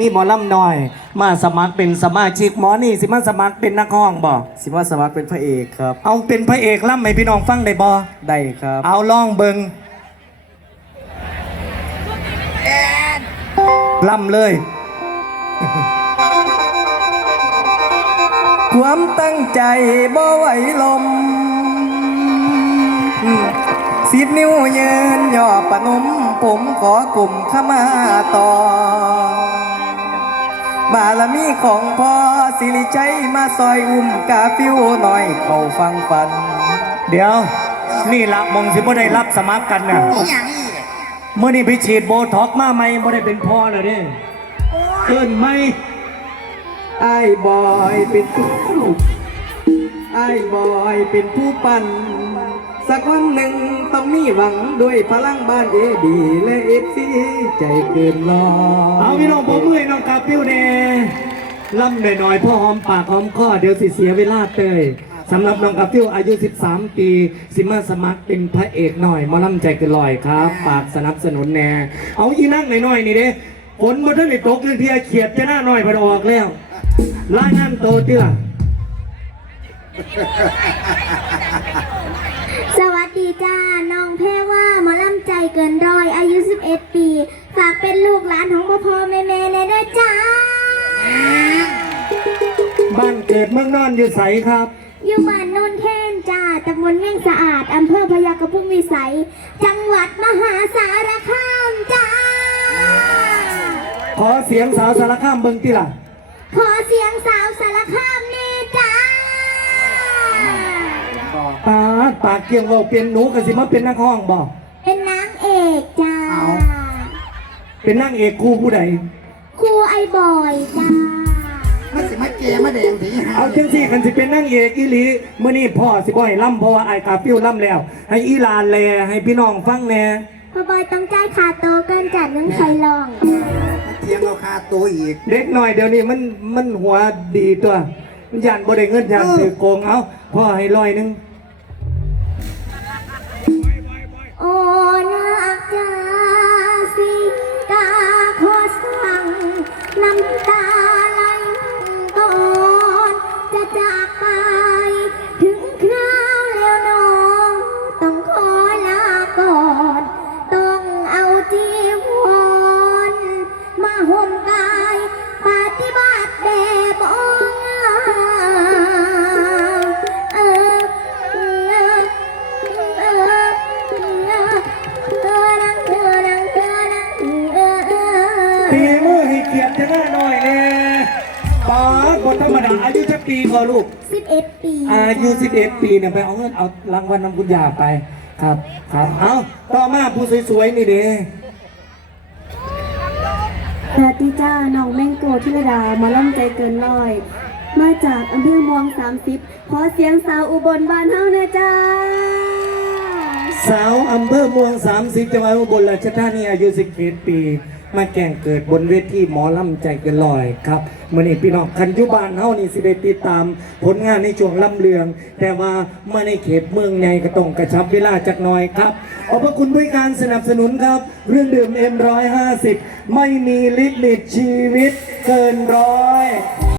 มีหมอลำน้อย มาสมัครเป็นสมาชิกหมอนี่สิมาสมัครเป็นนักร้องบ่สิมาสมัครเป็นพระเอกครับเอาเป็นพระเอกล่ำให้พี่น้องฟังได้บ่ได้ครับ เอาลองเบิงล่ำเลย ความตั้งใจบ่ไหวลมสิบนิ้วยืนย่อปะนมผมขอกลุ่มเข้ามาต่อ บารมีของพ่อสิริใจมาซอยอุ้มกาฟิวหน่อยเข้าฟังฟัน เดี๋ยว นี่ละมงสิบ่ได้รับสมัครกันน่ะอหย่างนี้เมื่อนี้ไปฉีดโบท็อกซ์มาไหมบ่ได้เป็นพ่อเลยเด้เกินไหมไอ้บอยเป็นผู้ไอ้บอยเป็นผู้ปั่น สักวันหนึ่งต้องมีหวังด้วยพลังบ้านเอดีและเอฟซีใจเกินรอเอาพี่น้องผมมือให้น้องกาฟิวเน่ล่ำหน่อยๆพ่อหอมปากหอมคอเดี๋ยวสิเสียเวลาเตยสำหรับน้องกาฟิวอายุ 13 ปี สิมาสมัครเป็นพระเอกหน่อยหมาล่ำใจเกินลอยครับฝากสนับสนุนแน่ เอาอีนั่งหน่อยๆนี่เด้ฝนมาท่านได้ตกเรื่องที่เขียดจะหน้าหน่อยพอออกแล้วรายงานโตเตื้อ สวัสดีจ้า น้องแพรว่าหมอลำใจเกินร้อยอายุ 11 ปี ฝากเป็นลูกหลานของพ่อพ่อแม่แม่ในด้วยจ้า บ้านเกิดเมืองนอนอยู่ใสครับ อยู่บ้านโนนแท่นจ้าตำบลเม่งสะอาด อำเภอพยากระพุ้งวิสัย จังหวัดมหาสารคามจ้า ขอเสียงสาวสารคามเบิ่งติล่ะ ขอเสียงสาวสารคาม ปาดปากเกี่ยงเว่าเปลี่ยนหนูกสิมาเป็นนักห้องบ่เป็นนางเอกจ้าเป็นนางเอกคู่ผู้ใด ครูไอ้บอยจ้ามันสิมาเกมาแดงถีหาเอาจังสี่กันสิเป็นนางเอกอีหลีเมื่อนี้พ่อสิบ่ให้ล่ำเพราะว่าไอ้กาฟิวล่ำแล้ว ให้อีหลานแลให้พี่น้องฟังแหน่พ่อบอยต้องจ่ายค่าโตวเกินจัดเงินใครลองเทียงเราคาตัวอีก เด็กหน่อยเดี๋ยวนี้มันมันหัวดีตัวมันยันบ่ได้เงินยันถือโกงเอาพ่อให้ร้อยหนึง ตีมือให้เกียรติจะหน้าหน่อยแน่ป้าดบ่ธรรมดาอายุจักปีพอลูก สิบเอ็ดปีอายุ11 ปีเนี่ยไปเอาเงินเอารางวัลนำคุณยาไปครับ ครับ เอาต่อมาผู้สวยๆนี่เด้สวัสดีจ้าน้องแมงโกทิรดาหมาล่ำใจเกินร้อย มาจากอำเภอเมวง30ขอเสียงสาวอุบลบ้านเฮานะจ้า สาวอำเภอเมือง30จังหวัดอุบลราชธานีอายุ11ปี มาแก่งเกิดบนเวทีหมอลำใจเกันลอยครับมื่อนี้พี่น้องคันอยุบานเฮานี่สิได้ติดตาม ผลงานในช่วงลำเลือง แต่ว่าเมื่อในเขตเมืองใหญ่ก็ต้องกระชับเวลาจักหน่อยครับขอบพระคุณด้วยการสนับสนุนครับ เรื่องดื่ม M150 ไม่มีลิมิตชีวิตเกินร้อย